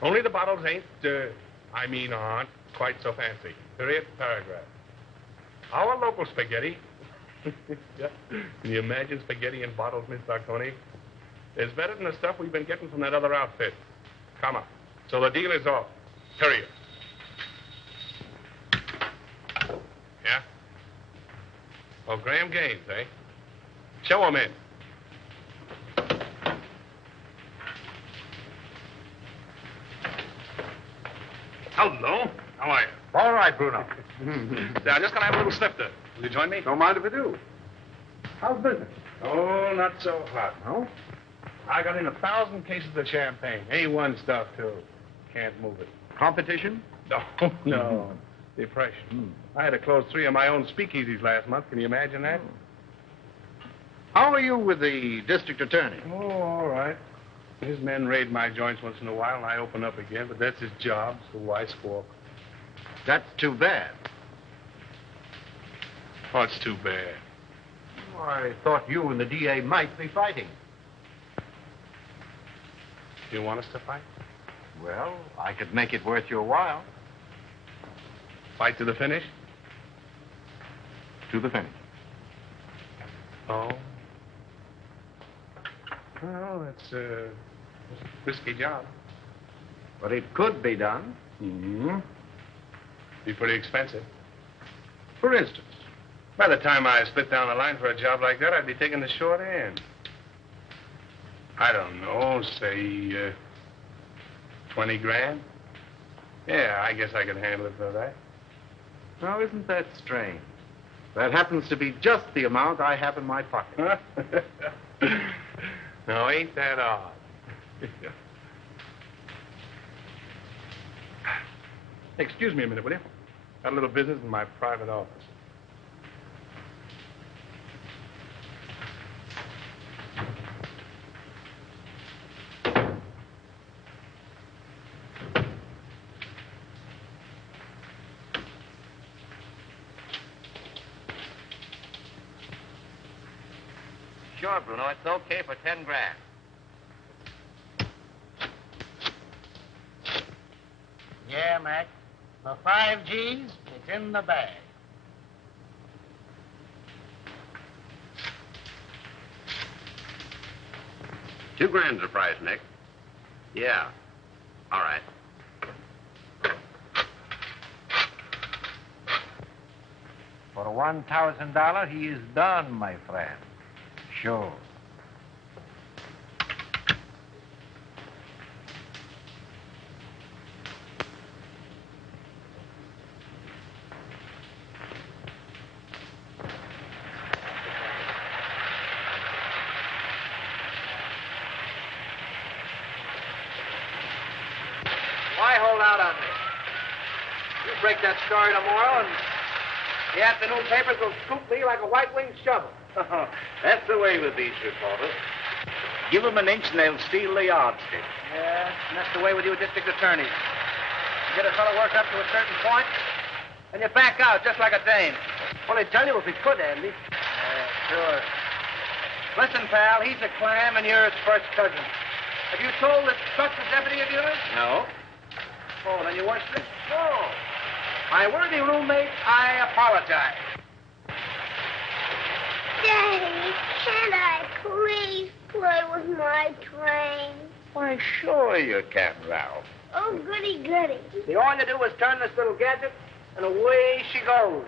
Only the bottles aren't quite so fancy. Period, paragraph. Our local spaghetti. Yeah. Can you imagine spaghetti in bottles, Miss Sarconi? It's better than the stuff we've been getting from that other outfit. Come on. So the deal is off. Period. Yeah? Oh, Graham Gaines, eh? Show him in. Hello. How are you? All right, Bruno. Say, I'm just going to have a little snifter. Will you join me? Don't mind if I do. How's business? Oh, not so hot. No? I got in 1,000 cases of champagne. A1 stuff, too. Can't move it. Competition? No. Depression. I had to close 3 of my own speakeasies last month. Can you imagine that? How are you with the district attorney? Oh, all right. His men raid my joints once in a while, and I open up again, but that's his job, so why squawk? That's too bad. Oh, it's too bad. Oh, I thought you and the DA might be fighting. Do you want us to fight? Well, I could make it worth your while. Fight to the finish? To the finish. Oh. Well, that's a risky job. But it could be done. Mm-hmm. Be pretty expensive. For instance? By the time I split down the line for a job like that, I'd be taking the short end. I don't know, say, 20 grand? Yeah, I guess I could handle it for that. Now, isn't that strange? That happens to be just the amount I have in my pocket. No, ain't that odd? Excuse me a minute, will you? Got a little business in my private office. Sure, Bruno. It's okay for 10 grand. Yeah, Mac. For 5 G's, it's in the bag. $2 grand's the price, Nick. Yeah. All right. For $1,000, he is done, my friend. Sure. Why hold out on me? You break that story tomorrow, and the afternoon papers will scoop me like a white-winged shovel. That's the way with these reporters. Give them an inch and they'll steal the yardstick. Yeah, and that's the way with you district attorneys. You get a fellow worked up to a certain point, and you back out just like a dame. Well, he'd tell you if he could, Andy. Yeah, sure. Listen, pal, he's a clam and you're his first cousin. Have you told that Trout a deputy of yours? No. Oh, then you weren't strict? Oh. My worthy roommate, I apologize. Daddy, can't I please play with my train? Why, sure you can, Ralph. Oh, goody, goody. See, all you do is turn this little gadget, and away she goes.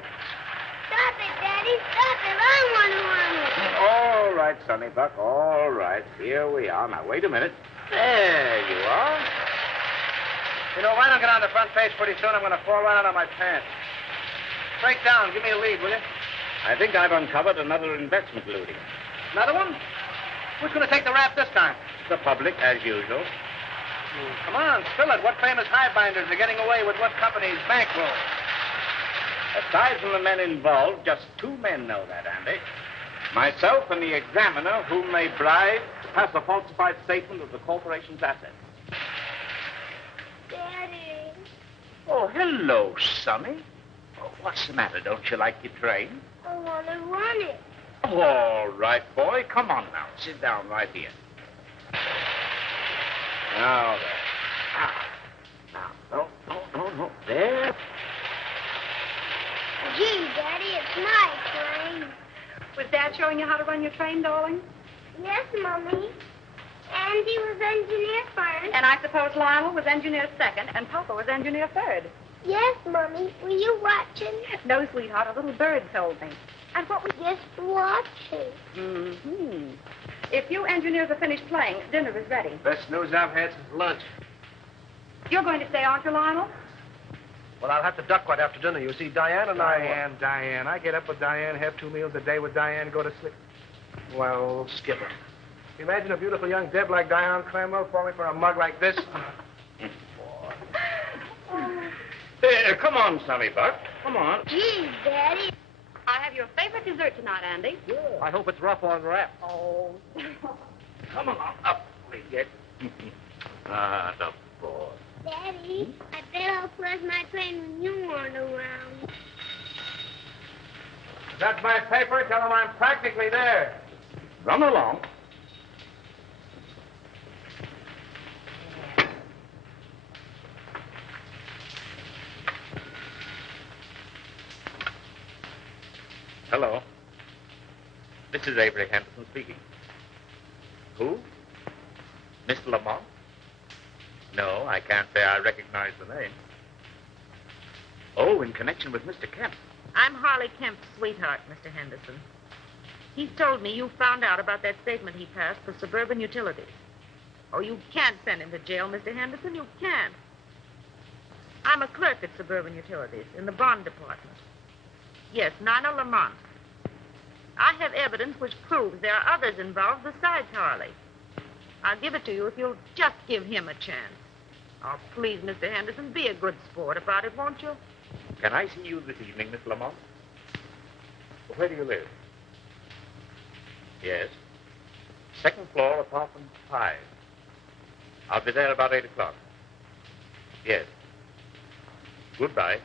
Stop it, Daddy, stop it. I want to run it. All right, Sonny Buck, all right. Here we are. Now, wait a minute. There you are. You know, if I don't get on the front page pretty soon, I'm going to fall right out of my pants. Break down. Give me a lead, will you? I think I've uncovered another investment looting. Another one? Who's going to take the rap this time? The public, as usual. Come on, spill it. What famous highbinders are getting away with what companies bankroll? Aside from the men involved, just 2 men know that, Andy. Myself and the examiner, whom they bribed to pass a falsified statement of the corporation's assets. Daddy. Oh, hello, Sonny. Oh, what's the matter? Don't you like your train? I want to run it. All right, boy. Come on now. Sit down right here. Now, there. no. There. Gee, Daddy, it's my train. Was Dad showing you how to run your train, darling? Yes, Mommy. Andy was engineer first. And I suppose Lionel was engineer second, and Papa was engineer third. Yes, Mommy. Were you watching? No, sweetheart, a little bird told me. And what was just watching? Mm-hmm. If you engineers are finished playing, dinner is ready. Best news I've had since lunch. You're going to stay, aren't you, Lionel? Well, I'll have to duck right after dinner. You see, Diane and I... Diane. I get up with Diane, have 2 meals a day with Diane, go to sleep. Well, Skipper. Imagine a beautiful young deb like Diane Cranwell falling for a mug like this. Hey, come on, Sonny Buck. Come on. Gee, Daddy. I have your favorite dessert tonight, Andy. Yeah. I hope it's rough on wrap. Oh. Come on, up we get. Ah, the boy. Daddy, I bet I'll flush my train when you aren't around. That's my paper. Tell them I'm practically there. Run along. Hello. This is Avery Henderson speaking. Who? Mr. Lamont? No, I can't say I recognize the name. Oh, in connection with Mr. Kemp. I'm Harley Kemp's sweetheart, Mr. Henderson. He's told me you found out about that statement he passed for Suburban Utilities. Oh, you can't send him to jail, Mr. Henderson. You can't. I'm a clerk at Suburban Utilities in the bond department. Yes, Nina Lamont. I have evidence which proves there are others involved besides Harley. I'll give it to you if you'll just give him a chance. Oh, please, Mr. Henderson, be a good sport about it, won't you? Can I see you this evening, Miss Lamont? Where do you live? Yes. 2nd floor, apartment 5. I'll be there about 8 o'clock. Yes. Goodbye.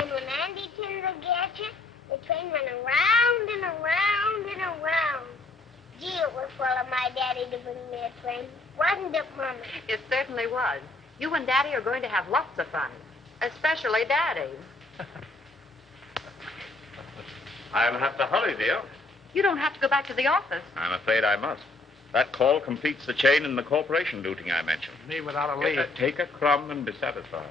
And when Andy turned the gadget, the train went around and around and around. Gee, it was full of my daddy to bring me a train. Wasn't it, Mommy? It certainly was. You and Daddy are going to have lots of fun, especially Daddy. I'll have to hurry, dear. You don't have to go back to the office. I'm afraid I must. That call completes the chain in the corporation looting I mentioned. Me without a lead. Take a crumb and be satisfied.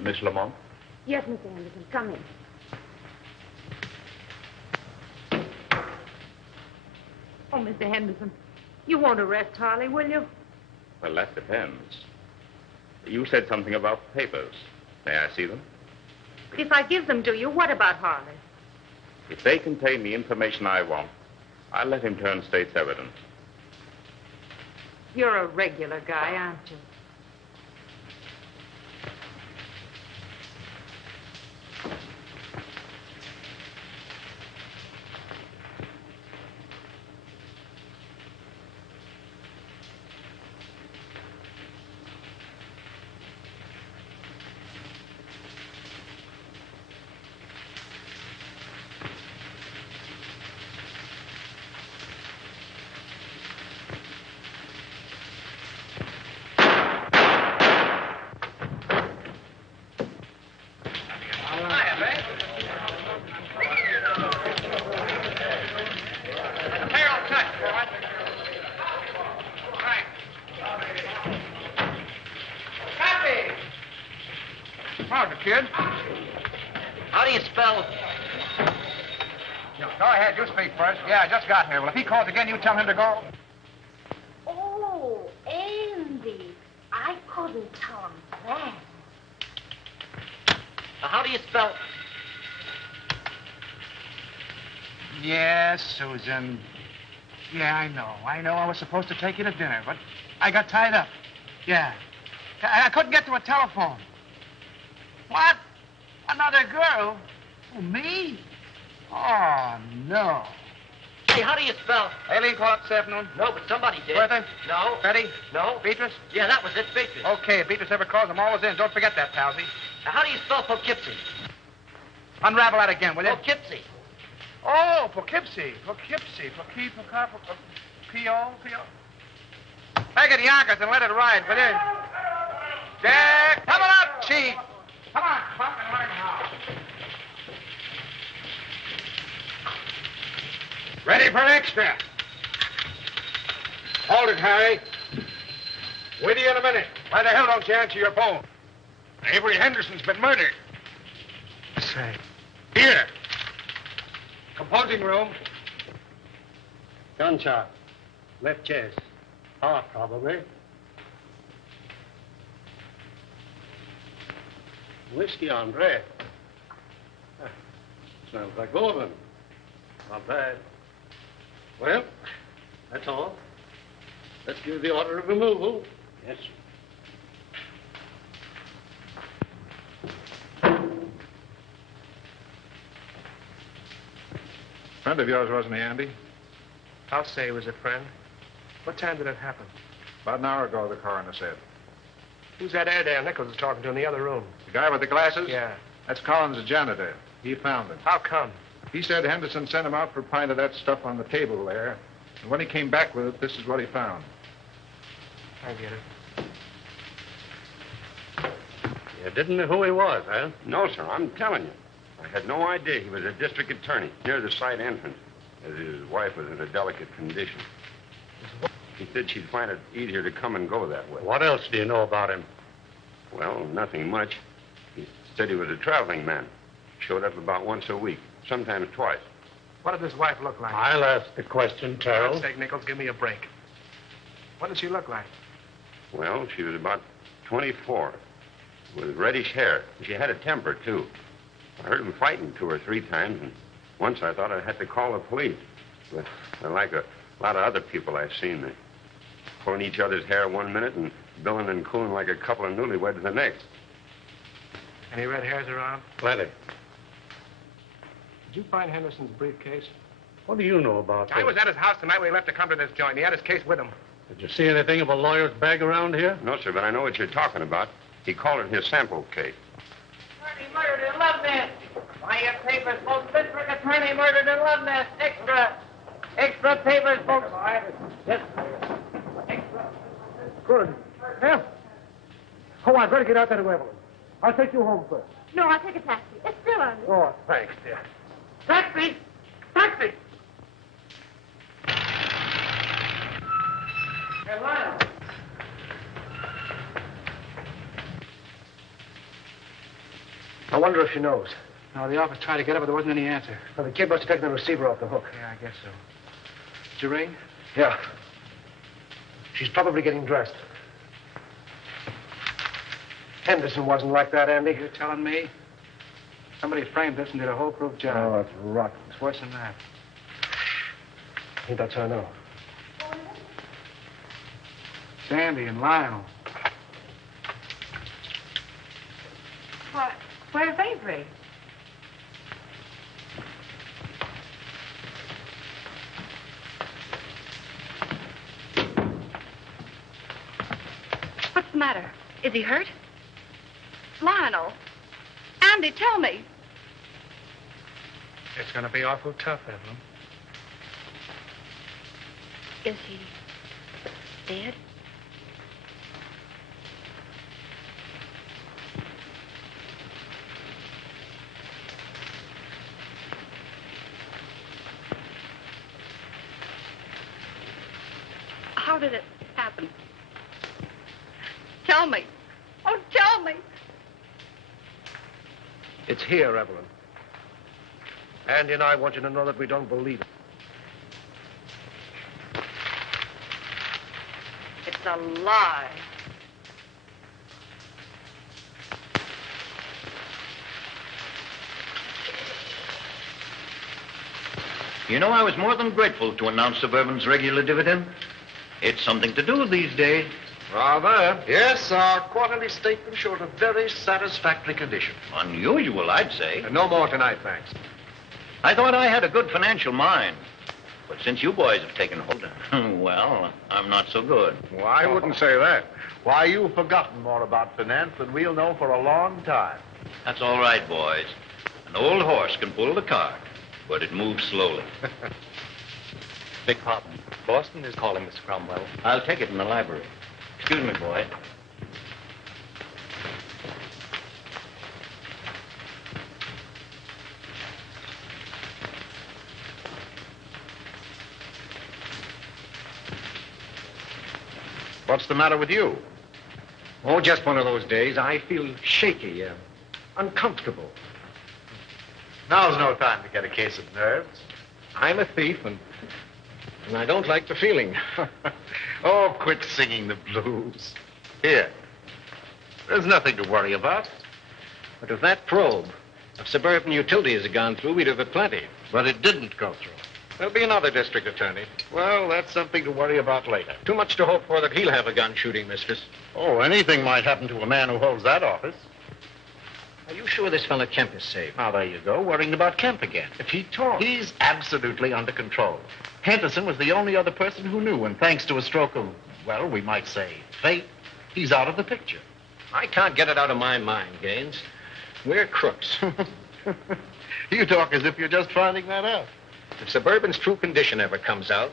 Miss Lamont? Yes, Mr. Henderson, come in. Oh, Mr. Henderson, you won't arrest Harley, will you? Well, that depends. You said something about papers. May I see them? If I give them to you, what about Harley? If they contain the information I want, I'll let him turn state's evidence. You're a regular guy, aren't you? Kid? How do you spell? Go ahead, you speak first. Yeah, I just got here. Well, if he calls again, you tell him to go. Oh, Andy. I couldn't tell him that. How do you spell? Yes, Susan. Yeah, I know. I was supposed to take you to dinner, but I got tied up. Yeah. I couldn't get to a telephone. What? Another girl? Oh, me? Oh, no. Hey, how do you spell? Aileen called up this afternoon. No, but somebody did. Bertha? No. Betty? No. Beatrice? Yeah, that was it, Beatrice. Okay, if Beatrice ever calls, I'm always in. Don't forget that, Palsy. Now, how do you spell Poughkeepsie? Unravel that again, will you? Poughkeepsie. Oh, Poughkeepsie. Poughkeepsie. P-O. Take it, Yonkers, and let it ride, will you? Jack, come on up, Chief. Come on, Buck, and learn how. Ready for extra. Hold it, Harry. With you in a minute. Why the hell don't you answer your phone? Avery Henderson's been murdered. Say. Here. Composing room. Gunshot. Left chest. Heart, probably. Whiskey on breath. Sounds like Golden. Not bad. Well, that's all. Let's give the order of removal. Yes, sir. Friend of yours, wasn't he, Andy? I'll say he was a friend. What time did it happen? About an hour ago, the coroner said. Who's that Airedale Nichols was talking to in the other room? The guy with the glasses? Yeah. That's Collins, the janitor. He found him. How come? He said Henderson sent him out for a pint of that stuff on the table there. And when he came back with it, this is what he found. I get it. You didn't know who he was, huh? No, sir, I'm telling you. I had no idea he was a district attorney near the side entrance, as his wife was in a delicate condition. He said she'd find it easier to come and go that way. What else do you know about him? Well, nothing much. He said he was a traveling man. Showed up about once a week, sometimes twice. What did his wife look like? I'll ask the question, For Terrell. God's sake, Nichols, give me a break. What did she look like? Well, she was about 24, with reddish hair. She had a temper, too. I heard him fighting 2 or 3 times, and once I thought I had to call the police. But like a lot of other people I've seen, they pulling each other's hair one minute and billing and cooling like a couple of newlyweds the next. Any red hairs around? Plenty. Did you find Henderson's briefcase? What do you know about I this? was at his house tonight when he left to come to this joint. He had his case with him. Did you see anything of a lawyer's bag around here? No, sir, but I know what you're talking about. He called it his sample case. Attorney murdered in Love Nest. Buy your papers, folks. District attorney murdered in Love Nest. Extra. Extra papers, folks. Yes. Extra. Good. Yeah. Oh, I've got to get out there to Evelyn. I'll take you home first. No, I'll take a taxi. It's still on. Oh, thanks, dear. Taxi. Taxi. Hey, Lionel. I wonder if she knows. No, the office tried to get her, but there wasn't any answer. Well, the kid must have taken the receiver off the hook. Yeah, I guess so. Did you ring? Yeah. She's probably getting dressed. Henderson wasn't like that, Andy. You're telling me? Somebody framed this and did a whole-proof job. Oh, that's rotten. It's worse than that. I think that's how I know. Sandy and Lionel. What? Where's Avery? What's the matter? Is he hurt? Lionel. Andy, tell me. It's going to be awful tough, Evelyn. Is he dead? How did it happen? Tell me. Oh, tell me. It's here, Evelyn. Andy and I want you to know that we don't believe it. It's a lie. You know, I was more than grateful to announce Suburban's regular dividend. It's something to do these days. Rather. Yes, our quarterly statement showed a very satisfactory condition. Unusual, I'd say. And no more tonight, thanks. I thought I had a good financial mind. But since you boys have taken hold, well, I'm not so good. Well, I wouldn't say that. Why, you've forgotten more about finance than we'll know for a long time. That's all right, boys. An old horse can pull the cart, but it moves slowly. Beg pardon. Boston is calling, Mr. Cromwell. I'll take it in the library. Excuse me, boy. What's the matter with you? Oh, just one of those days. I feel shaky, uncomfortable. Now's no time to get a case of nerves. I'm a thief, and I don't like the feeling. Oh, quit singing the blues. Here. There's nothing to worry about. But if that probe of suburban utilities had gone through, we'd have had plenty. But it didn't go through. There'll be another district attorney. Well, that's something to worry about later. Too much to hope for that he'll have a gun shooting mistress. Oh, anything might happen to a man who holds that office. Are you sure this fellow Kemp is safe? Now, there you go, worrying about Kemp again. If he talks. He's absolutely under control. Henderson was the only other person who knew, and thanks to a stroke of, well, we might say, fate, he's out of the picture. I can't get it out of my mind, Gaines. We're crooks. You talk as if you're just finding that out. If Suburban's true condition ever comes out,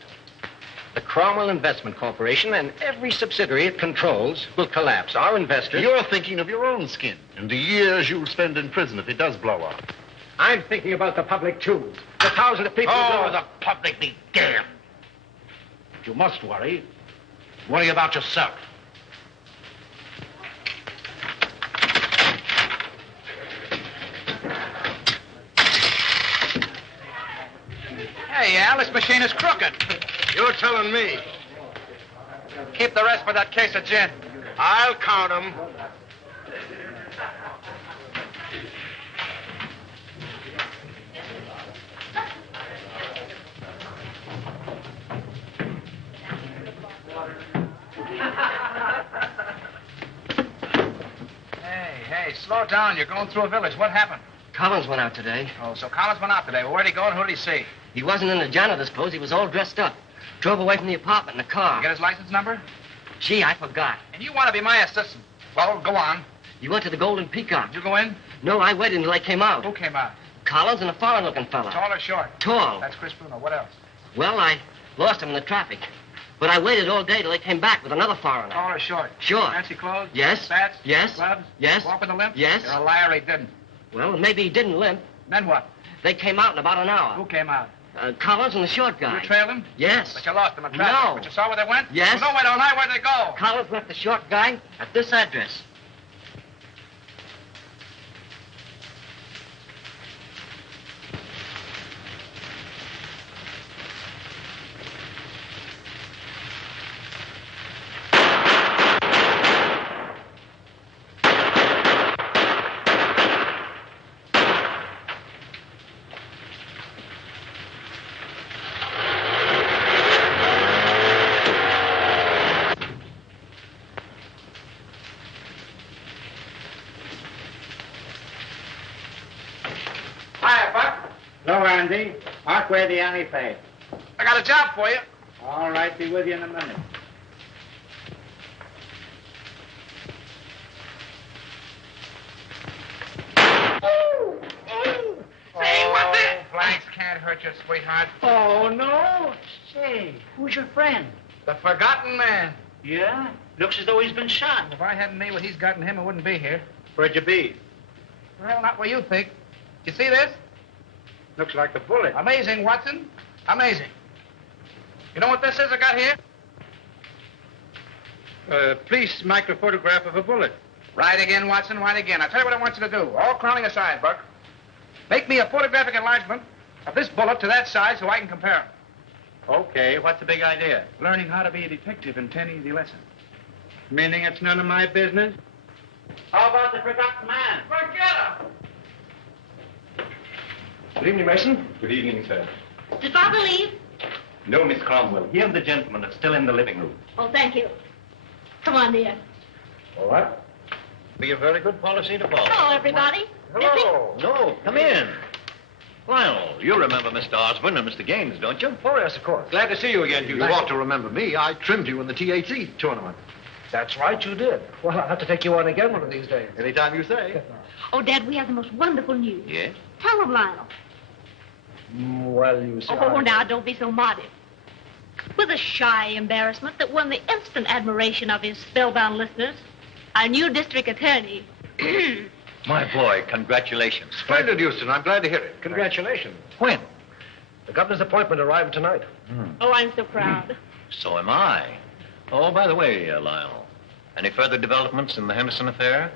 the Cromwell Investment Corporation and every subsidiary it controls will collapse. Our investors... You're thinking of your own skin and the years you'll spend in prison if it does blow up. I'm thinking about the public, too. The thousands of people... Oh, the public be damned. If you must worry about yourself. Hey, Al, this machine is crooked. You're telling me. Keep the rest for that case of gin. I'll count them. Hey, slow down. You're going through a village. What happened? Collins went out today. Oh, so Collins went out today. Well, where'd he go and who did he see? He wasn't in the janitor's clothes. He was all dressed up. Drove away from the apartment in a car. You get his license number? Gee, I forgot. And you want to be my assistant. Well, go on. He went to the Golden Peacock. Did you go in? No, I waited until they came out. Who came out? Collins and a foreign-looking fella. Tall or short? Tall. That's Chris Bruno. What else? Well, I lost him in the traffic. But I waited all day till they came back with another foreigner. Tall or short? Short. Fancy clothes? Yes. Spats? Yes. Gloves? Yes. Walk with a limp? Yes. You're a liar, he didn't. Well, maybe he didn't limp. Then what? They came out in about an hour. Who came out? Collins and the short guy. You trailed him? Yes. But you lost him in traffic. No. But you saw where they went? Yes. Well, no, wait all night. Where'd they go? Collins left the short guy at this address. Hello, Andy. Mark where the alley paid. I got a job for you. All right, be with you in a minute. Say, what the... Blanks can't hurt you, sweetheart. Oh, no. Say, who's your friend? The forgotten man. Yeah? Looks as though he's been shot. If I hadn't made what he's got in him, I wouldn't be here. Where'd you be? Well, not where you think. You see this? Looks like the bullet. Amazing, Watson. Amazing. You know what this is I got here? Police microphotograph of a bullet. Right again, Watson, right again. I'll tell you what I want you to do. All crowning aside, Buck. Make me a photographic enlargement of this bullet to that size so I can compare them. Okay, what's the big idea? Learning how to be a detective in 10 easy lessons. Meaning it's none of my business? How about the forgotten man? Forget him! Good evening, Mason. Good evening, sir. Did Father leave? No, Miss Cromwell. He and the gentleman are still in the living room. Oh, thank you. Come on, dear. All right. Be a very good policy to follow. Hello, everybody. Hello. No, come in. Lionel, you remember Mr. Osborne and Mr. Gaines, don't you? Oh, yes, of course. Glad to see you again, You ought to remember me. I trimmed you in the TAC tournament. That's right, you did. Well, I'll have to take you on again one of these days. Anytime you say. Oh, Dad, we have the most wonderful news. Yes? Tell them, Lionel. Well, you see... Oh, now, don't be so modest. With a shy embarrassment that won the instant admiration of his spellbound listeners, our new district attorney... My boy, congratulations. Splendid, Houston. I'm glad to hear it. Congratulations. When? The governor's appointment arrived tonight. Oh, I'm so proud. So am I. Oh, by the way, Lionel, any further developments in the Henderson affair?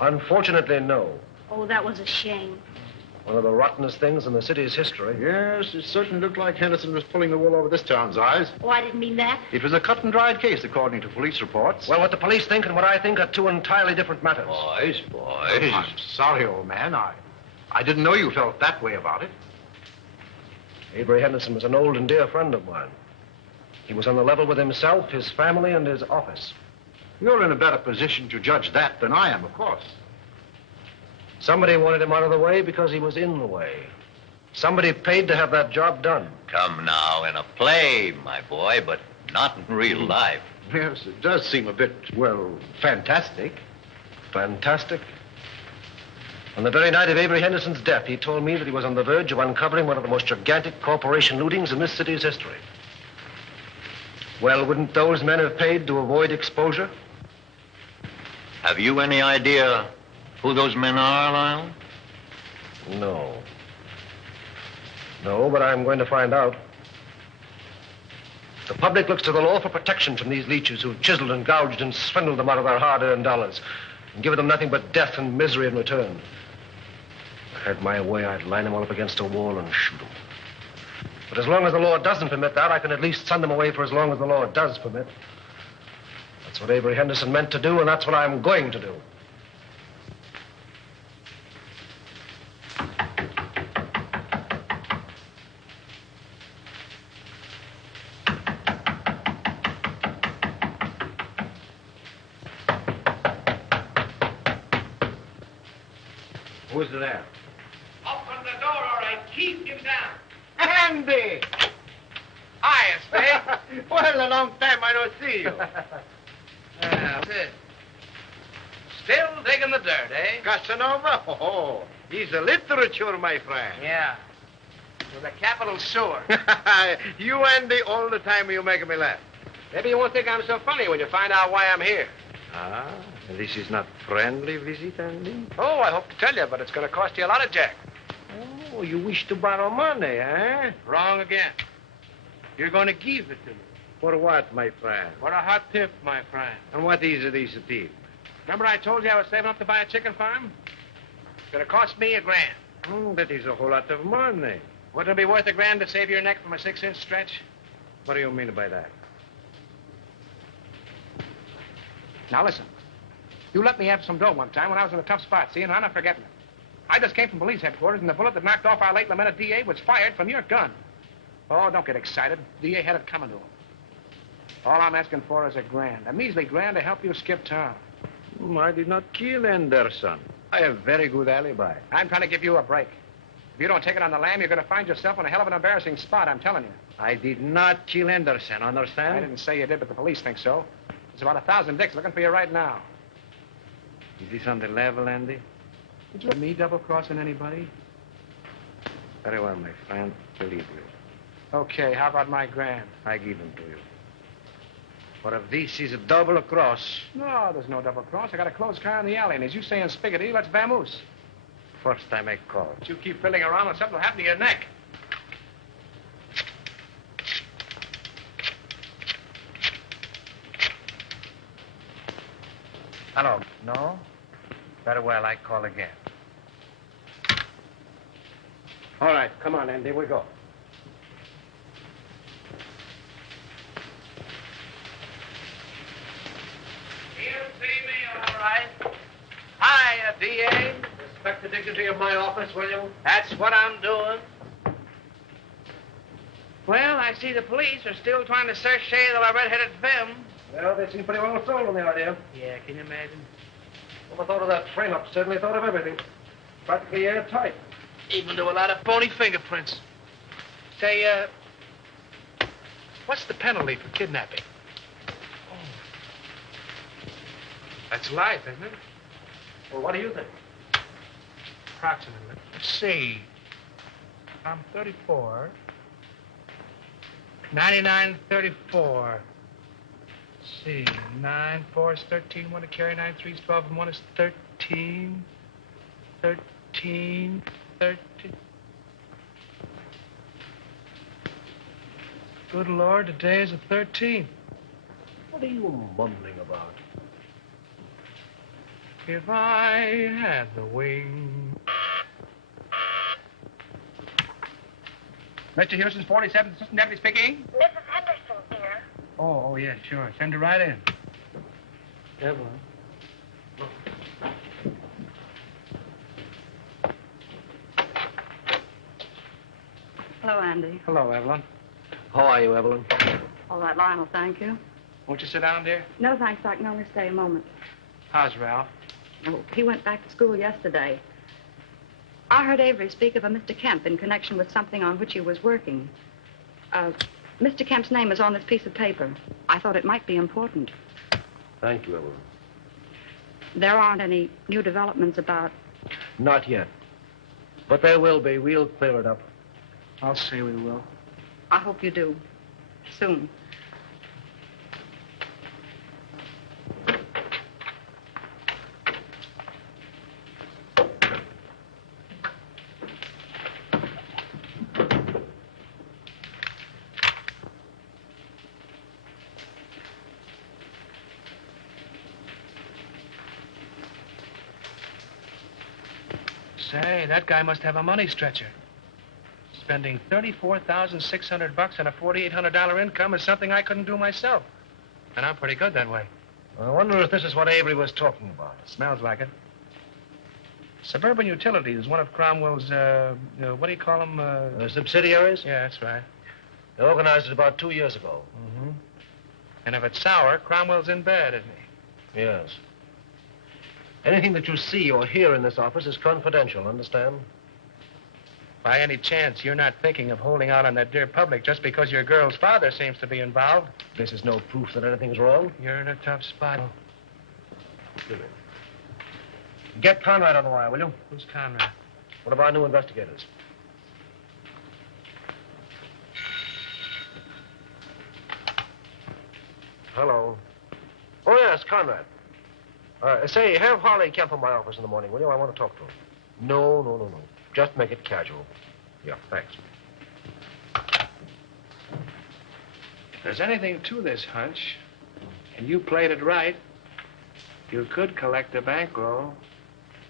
Unfortunately, no. Oh, that was a shame. One of the rottenest things in the city's history. Yes, it certainly looked like Henderson was pulling the wool over this town's eyes. Oh, I didn't mean that. It was a cut-and-dried case, according to police reports. Well, what the police think and what I think are two entirely different matters. Boys. I'm sorry, old man. I didn't know you felt that way about it. Avery Henderson was an old and dear friend of mine. He was on the level with himself, his family, and his office. You're in a better position to judge that than I am, of course. Somebody wanted him out of the way because he was in the way. Somebody paid to have that job done. Come now, in a play, my boy, but not in real life. Yes, it does seem a bit, well, fantastic. Fantastic. On the very night of Avery Henderson's death, he told me that he was on the verge of uncovering one of the most gigantic corporation lootings in this city's history. Well, wouldn't those men have paid to avoid exposure? Have you any idea who those men are, Lionel? No. No, but I'm going to find out. The public looks to the law for protection from these leeches who've chiseled and gouged and swindled them out of their hard-earned dollars and given them nothing but death and misery in return. If I had my way, I'd line them all up against a wall and shoot them. But as long as the law doesn't permit that, I can at least send them away for as long as the law does permit. That's what Avery Henderson meant to do, and that's what I'm going to do. Who's there? Open the door, all right. Keep him down. Andy! Hi, Spade. Well, a long time I don't see you. That's it. Still digging the dirt, eh? Casanova? Oh, he's a literature, my friend. Yeah. With a capital sewer. You, Andy, all the time you make me laugh. Maybe you won't think I'm so funny when you find out why I'm here. Ah, this is not friendly visit, Andy? Oh, I hope to tell you, but it's going to cost you a lot of jack. Oh, you wish to borrow money, eh? Wrong again. You're going to give it to me. For what, my friend? For a hot tip, my friend. And what is this tip? Remember I told you I was saving up to buy a chicken farm? It's going to cost me $1,000. Oh, that is a whole lot of money. Wouldn't it be worth $1,000 to save your neck from a 6-inch stretch? What do you mean by that? Now listen. You let me have some dough one time when I was in a tough spot, see, and I'm not forgetting it. I just came from police headquarters, and the bullet that knocked off our late lamented DA was fired from your gun. Oh, don't get excited. DA had it coming to him. All I'm asking for is $1,000. A measly $1,000 to help you skip town. I did not kill Anderson. I have very good alibi. I'm trying to give you a break. If you don't take it on the lam, you're going to find yourself in a hell of an embarrassing spot, I'm telling you. I did not kill Anderson, understand? I didn't say you did, but the police think so. There's about 1,000 dicks looking for you right now. Is this on the level, Andy? Did you let me double-crossing anybody? Very well, my friend. Believe you. Okay, how about my $1,000? I give them to you. For if this is a double cross... No, there's no double cross. I got a closed car in the alley, and as you say in Spiggity, let's vamoose. First time I call. But you keep fiddling around and something will happen to your neck. Hello. No? Very well, I call again. All right, come on, Andy, we go. You see me, all right? Hiya, DA. Respect the dignity of my office, will you? That's what I'm doing. Well, I see the police are still trying to search shade of a red-headed femme. Well, they seem pretty well sold on the idea. Yeah, can you imagine? Well, I thought of that frame-up. Certainly thought of everything. Practically airtight. Even to a lot of phony fingerprints. Say, what's the penalty for kidnapping? Oh. That's life, isn't it? Well, what do you think? Approximately. Let's see. I'm 34. 99, 34. Let's see. 9, 4 is 13. 1 to carry 9, 3 is 12, and 1 is 13. 13. 13. Good Lord, today is the 13th. What are you mumbling about? If I had the wing. Mr. Houston's 47th Assistant Deputy speaking. Mrs. Henderson here. Oh, yeah, sure. Send her right in. Evelyn. Hello, Andy. Hello, Evelyn. How are you, Evelyn? All right, Lionel, thank you. Won't you sit down, dear? No, thanks. I can only stay a moment. How's Ralph? Oh, he went back to school yesterday. I heard Avery speak of a Mr. Kemp in connection with something on which he was working. Mr. Kemp's name is on this piece of paper. I thought it might be important. Thank you, Evelyn. There aren't any new developments about... Not yet. But there will be. We'll clear it up. I'll say we will. I hope you do. Soon. Say, that guy must have a money stretcher. Spending $34,600 on a $4,800 income is something I couldn't do myself. And I'm pretty good that way. I wonder if this is what Avery was talking about. Smells like it. Suburban Utilities is one of Cromwell's, what do you call them? Subsidiaries? Yeah, that's right. They organized it about 2 years ago. Mm-hmm. And if it's sour, Cromwell's in bed, isn't he? Yes. Anything that you see or hear in this office is confidential, understand? By any chance, you're not thinking of holding out on that dear public just because your girl's father seems to be involved? This is no proof that anything's wrong. You're in a tough spot. Get Conrad on the wire, will you? Who's Conrad? One of our new investigators. Hello. Oh, yes, Conrad. Say, have Harley Kemp in my office in the morning, will you? I want to talk to him. No. Just make it casual. Yeah, thanks. If there's anything to this hunch, and you played it right, you could collect a bankroll.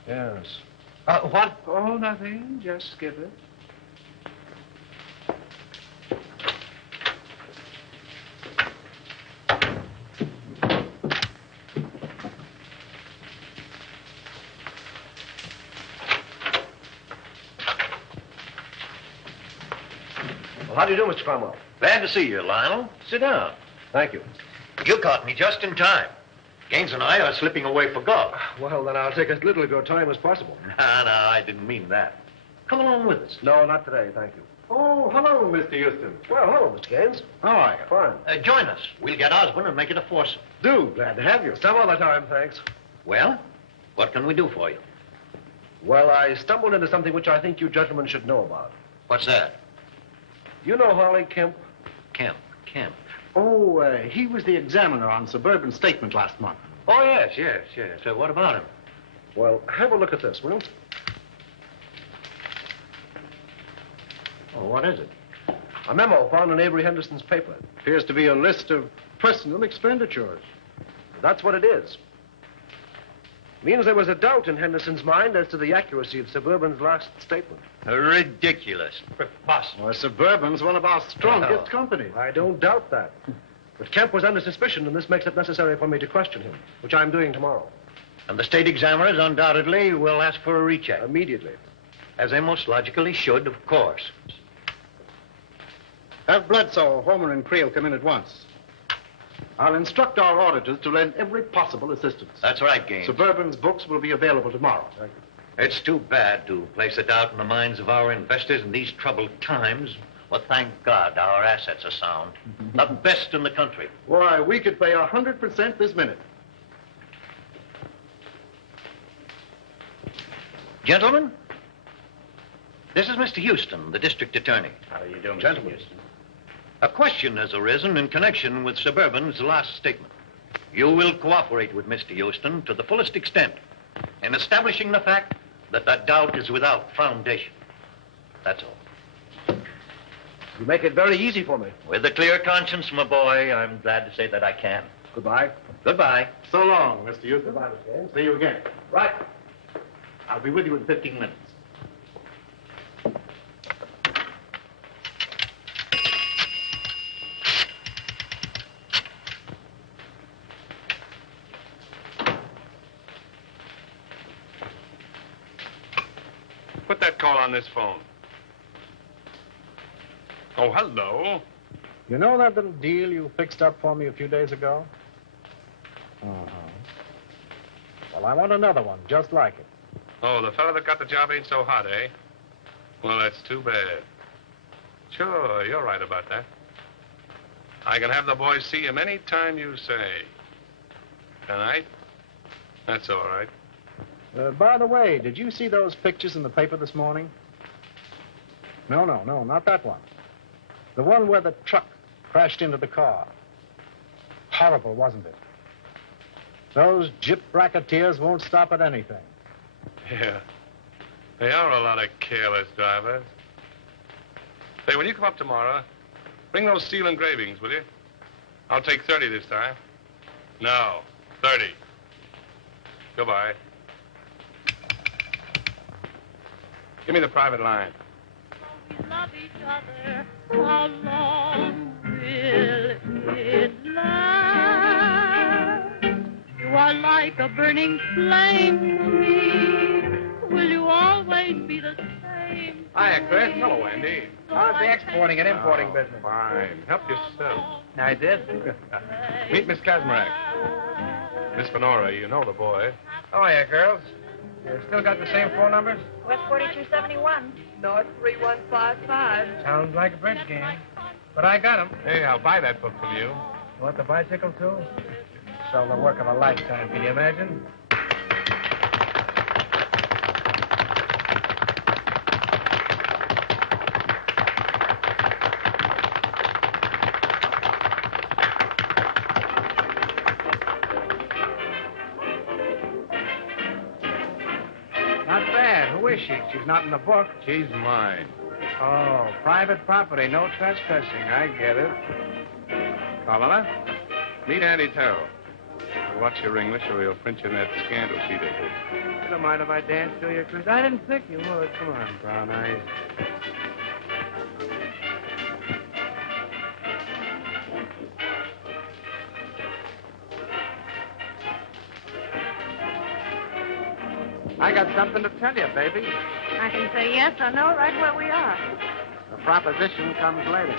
Yes. What? Oh, nothing. Just skip it. How do you do, Mr. Cromwell? Glad to see you, Lionel. Sit down. Thank you. You caught me just in time. Gaines and I are slipping away for golf. Well, then I'll take as little of your time as possible. No, I didn't mean that. Come along with us. No, not today, thank you. Oh, hello, Mr. Houston. Well, hello, Mr. Gaines. How are you? Fine. Join us. We'll get Osborne and make it a foursome. Do. Glad to have you. Some other time, thanks. Well, what can we do for you? Well, I stumbled into something which I think you gentlemen should know about. What's that? You know Harley Kemp? Kemp. Oh, he was the examiner on Suburban Statement last month. Oh, yes. So what about him? Well, have a look at this, will you? Oh, what is it? A memo found in Avery Henderson's paper. Appears to be a list of personal expenditures. That's what it is. Means there was a doubt in Henderson's mind as to the accuracy of Suburban's last statement. Ridiculous. Preposterous. Well, Suburban's one of our strongest companies. I don't doubt that. But Kemp was under suspicion, and this makes it necessary for me to question him, which I'm doing tomorrow. And the state examiners undoubtedly will ask for a recheck. Immediately. As they most logically should, of course. Have Bledsoe, Homer, and Creel come in at once. I'll instruct our auditors to lend every possible assistance. That's right, Gaines. Suburban's books will be available tomorrow. Thank It's too bad to place a doubt in the minds of our investors in these troubled times. But thank God our assets are sound. The best in the country. Why, we could pay 100% this minute. Gentlemen, this is Mr. Houston, the district attorney. How do you do, Mr. Gentlemen. Houston? A question has arisen in connection with Suburban's last statement. You will cooperate with Mr. Houston to the fullest extent in establishing the fact that the doubt is without foundation. That's all. You make it very easy for me. With a clear conscience, my boy, I'm glad to say that I can. Goodbye. Goodbye. So long, Mr. Houston. Goodbye, Mr. Haynes. See you again. Right. I'll be with you in 15 minutes. Put that call on this phone. Oh, hello. You know that little deal you fixed up for me a few days ago? Well, I want another one, just like it. Oh, the fellow that got the job ain't so hot, eh? Well, that's too bad. Sure, you're right about that. I can have the boys see him any time you say. Tonight? That's all right. By the way, did you see those pictures in the paper this morning? No, not that one. The one where the truck crashed into the car. Horrible, wasn't it? Those gyp racketeers won't stop at anything. Yeah. They are a lot of careless drivers. Say, when you come up tomorrow, bring those steel engravings, will you? I'll take 30 this time. No, 30. Goodbye. Give me the private line. We love each other. How long will it last? You are like a burning flame to me. Will you always be the same? Hiya, Chris. Hello, Andy. How's the exporting and importing business? Fine. Help yourself. I did. Meet Miss Kazmarek. Miss Fenora, you know the boy. Oh, yeah, girls. You still got the same phone numbers? West 4271. North 3155. Sounds like a bridge game. But I got 'em. Hey, I'll buy that book from you. You want the bicycle, too? Sell the work of a lifetime, can you imagine? Not bad. Who is she? She's not in the book. She's mine. Oh, private property, no trespassing. I get it. Carmela, meet Andy Terrell. Watch your English or he'll print you in that scandal sheet of his. You don't mind if I dance to you, Chris? I didn't think you would. Come on, brown eyes. I got something to tell you, baby. I can say yes or no right where we are. The proposition comes later.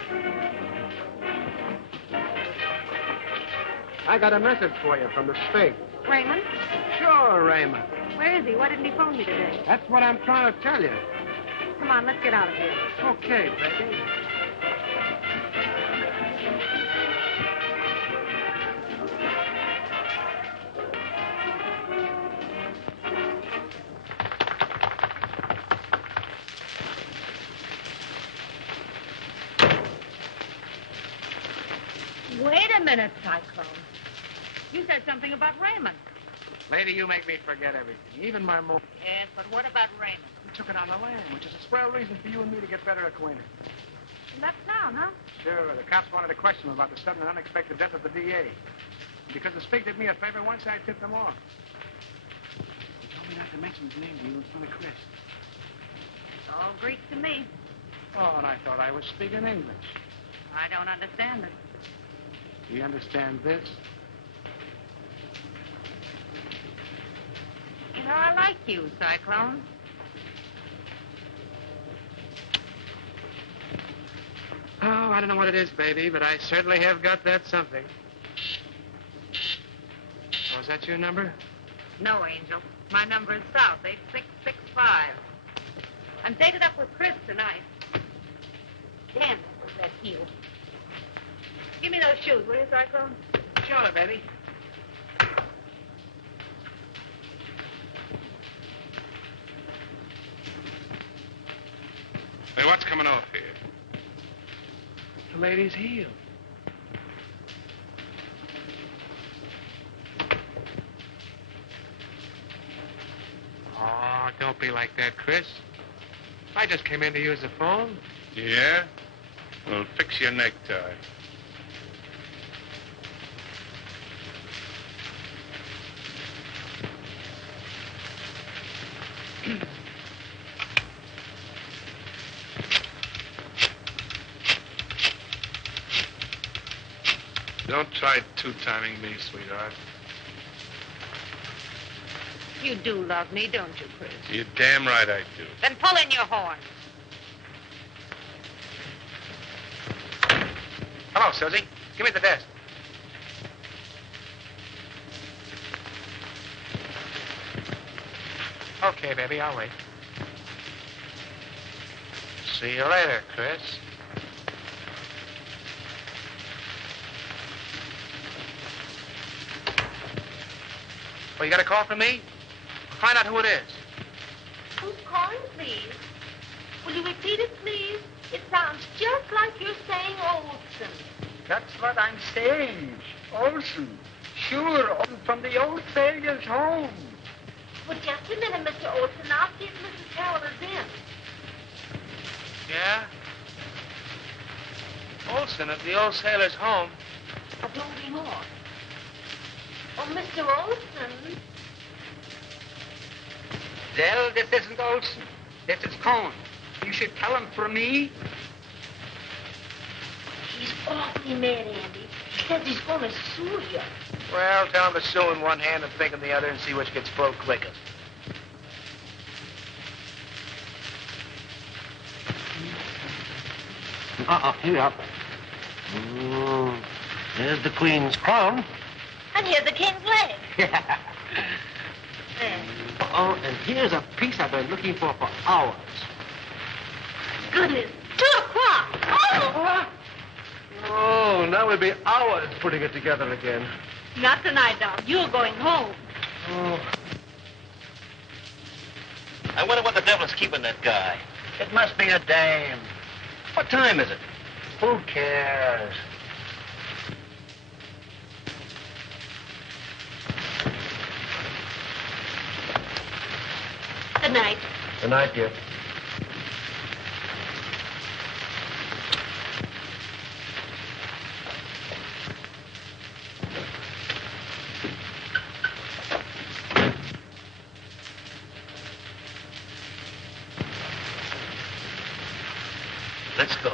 I got a message for you from the state. Raymond? Sure, Raymond. Where is he? Why didn't he phone me today? That's what I'm trying to tell you. Come on, let's get out of here. Okay, baby. Wait a minute, Cyclone. You said something about Raymond. Lady, you make me forget everything, even my mo... Yes, but what about Raymond? We took it on the lam, which is a swell reason for you and me to get better acquainted. He left town, huh? Sure, the cops wanted to question him about the sudden and unexpected death of the DA. Because the Spig did me a favor once, I tipped him off. He told me not to mention his name to you in front of Chris. It's all Greek to me. Oh, and I thought I was speaking English. I don't understand it. Do you understand this? You know, I like you, Cyclone. Oh, I don't know what it is, baby, but I certainly have got that something. Oh, is that your number? No, Angel. My number is South, 866 5. I'm dated up with Chris tonight. Damn, that was that heel. Give me those shoes, will you, Cyclone? Sure, baby. Hey, what's coming off here? The lady's heel. Oh, don't be like that, Chris. I just came in to use the phone. Yeah? Well, fix your necktie. Don't try two-timing me, sweetheart. You do love me, don't you, Chris? You're damn right I do. Then pull in your horn. Hello, Susie. Give me the desk. Okay, baby, I'll wait. See you later, Chris. Oh, you got a call from me? Find out who it is. Who's calling, please? Will you repeat it, please? It sounds just like you're saying Olson. That's what I'm saying. Olson. Sure, Olson from the old sailor's home. Well, just a minute, Mr. Olson. I'll see if Mrs. Carroll is in. Yeah? Olson at the old sailor's home. Oh, don't be more. Oh, Mr. Olson. Well, this isn't Olson. This is Cohn. You should tell him for me. He's awfully mad, Andy. He says he's going to sue you. Well, tell him to sue in one hand and think in the other and see which gets full quickest. Here up. There's the Queen's crown. And here's the king's leg. Oh, and here's a piece I've been looking for hours. Goodness, 2 o'clock. Oh! Oh, now we'll be hours putting it together again. Not tonight, Doc. You're going home. Oh. I wonder what the devil's keeping that guy. It must be a dame. What time is it? Who cares? Good night. Good night, dear. Let's go.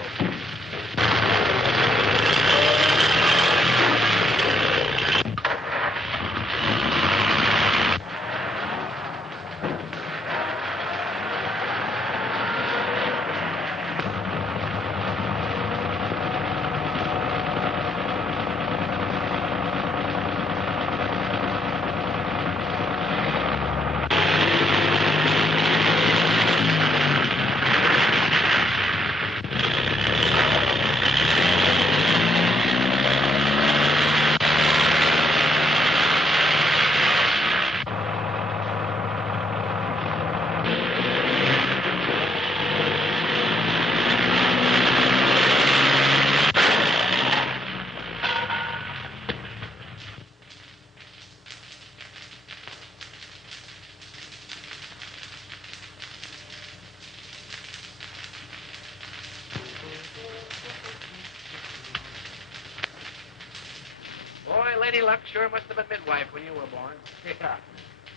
Boy, Lady Luck sure must have been midwife when you were born. Yeah.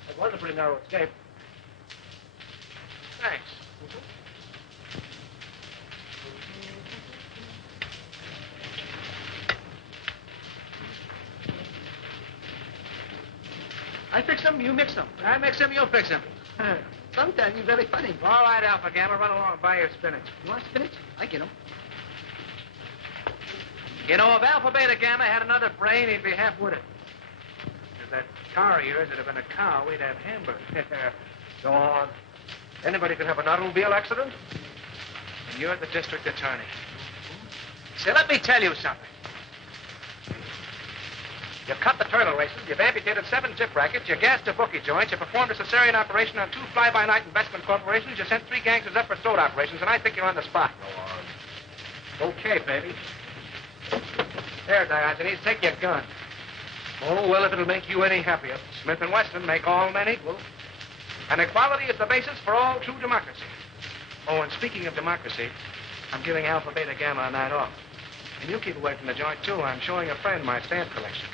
That was a pretty narrow escape. Thanks. I fix them, you mix them. I mix them, you'll fix them. Sometimes you're very funny. All right, Alpha Gamma, run along and buy your spinach. You want spinach? I get them. You know, if Alpha Beta Gamma had another brain, he'd be half-witted. If that car of yours had been a cow, we'd have hamburgers. Go on. Anybody can have an automobile accident. And you're the district attorney. Say, let me tell you something. You cut the turtle races, you've amputated 7 tip rackets, you gassed a bookie joint, you performed a cesarean operation on 2 fly-by-night investment corporations, you sent 3 gangsters up for throat operations, and I think you're on the spot. Go on. Okay, baby. There, Diogenes, take your gun. Oh, well, if it'll make you any happier. Smith & Wesson make all men equal. And equality is the basis for all true democracy. Oh, and speaking of democracy, I'm giving Alpha, Beta, Gamma a night off. And you keep away from the joint, too. I'm showing a friend my stamp collection.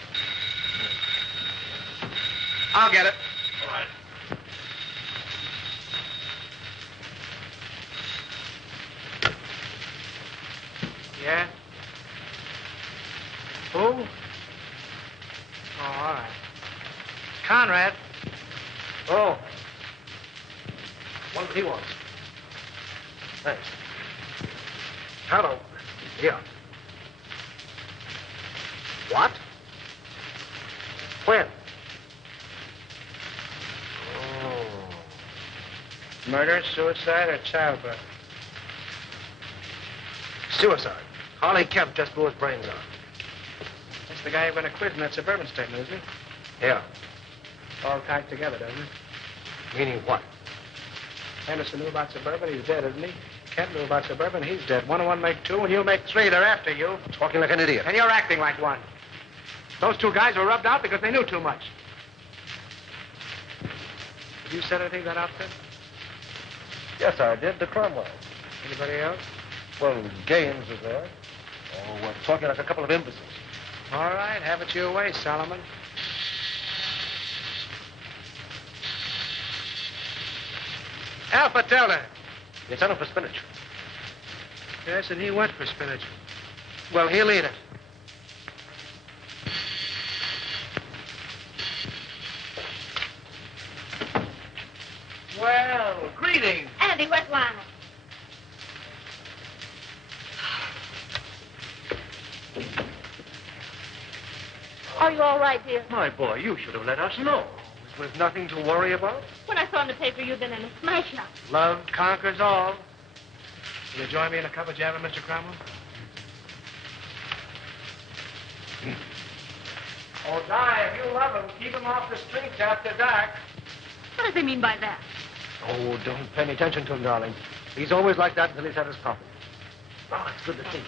I'll get it. All right. Yeah? Who? Oh, all right. Conrad. Oh. What he wants. Thanks. Hello. Here. What? When? Oh. Murder, suicide, or childbirth? Suicide. Harley Kemp just blew his brains out. That's the guy you're going to quit in that suburban statement, isn't he? Yeah. All tied together, doesn't it? Meaning what? Henderson knew about suburban, he's dead, isn't he? Kemp knew about suburban, he's dead. 1 and 1 make 2, and you make 3. They're after you. Talking like an idiot. And you're acting like one. Those 2 guys were rubbed out because they knew too much. Have you said anything to that outfit? Yes, I did. To Cromwell. Anybody else? Well, Gaines was there. Oh, we're talking like a couple of imbeciles. All right, have it your way, Solomon. Alpha, tell her. You sent him for spinach. Yes, and he went for spinach. Well, he'll eat it. Well, greetings. Andy, wet wine. Are you all right, dear? My boy, you should have let us know. With nothing to worry about? When I saw in the paper you'd been in a smash up. Love conquers all. Will you join me in a cup of java, Mr. Cromwell? Oh, Di, if you love him, keep him off the streets after dark. What does he mean by that? Oh, don't pay any attention to him, darling. He's always like that until he's had his coffee. Oh, it's good to see you.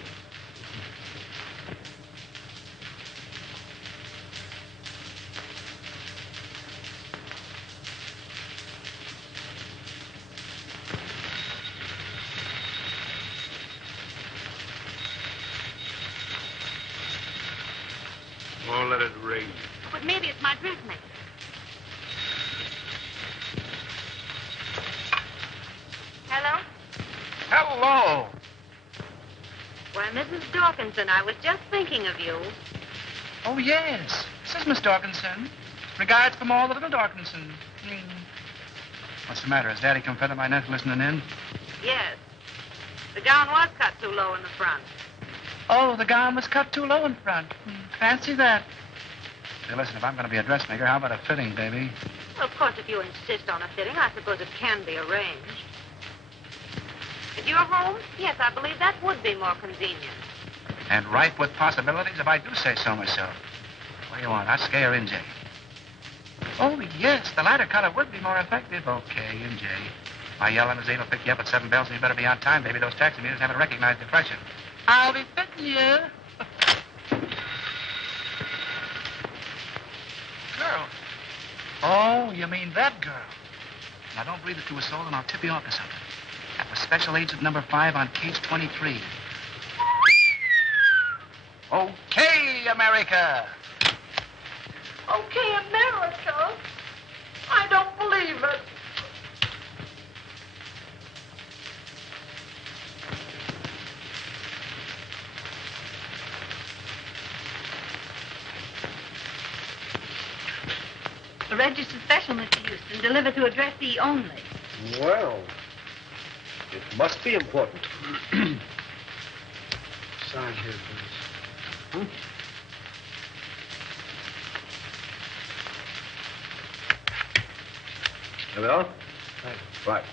Oh, let it rain. But maybe it's my dressmaker. Hello? Hello. Why, Mrs. Dawkinson, I was just thinking of you. Oh, yes. This is Miss Dawkinson. Regards from all the little Dawkinson. What's the matter? Has Daddy come fed up my net listening in? Yes. The gown was cut too low in the front. Oh, the gown was cut too low in front. Fancy that. Hey, listen, if I'm going to be a dressmaker, how about a fitting, baby? Well, of course, if you insist on a fitting, I suppose it can be arranged. If you're home, yes, I believe that would be more convenient. And ripe with possibilities, if I do say so myself. What do you want, Oscar or NJ? Oh, yes, the latter color would be more effective. Okay, NJ. My yelling is 8 will pick you up at 7 bells, and you better be on time, baby. Those taxi meters haven't recognized the freshen. I'll be fitting you. Girl. Oh, you mean that girl. Now, don't breathe it to a soul, and I'll tip you off to something. That was Special Agent number 5 on case 23. Okay, America. Okay, America. I don't believe it. A registered special, Mr. Houston, delivered to address E only. Well, it must be important. Sign here, please. There we are. Right.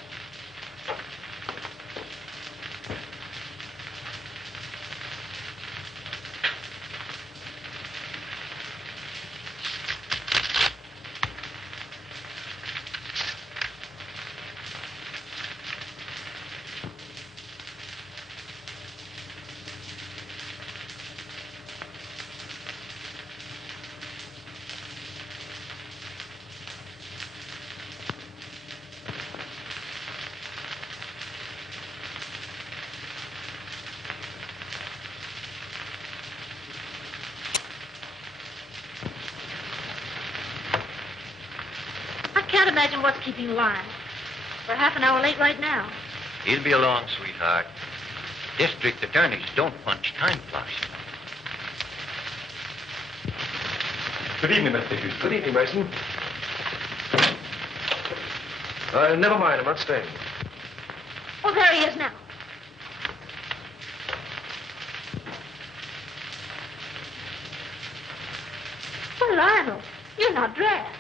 imagine what's keeping Lyle. We're half an hour late right now. He'll be along, sweetheart. District attorneys don't punch time clocks. Good evening, Mr. Houston. Good evening, Mason. Never mind. I'm not staying. Oh, there he is now. Well, Lionel, you're not dressed.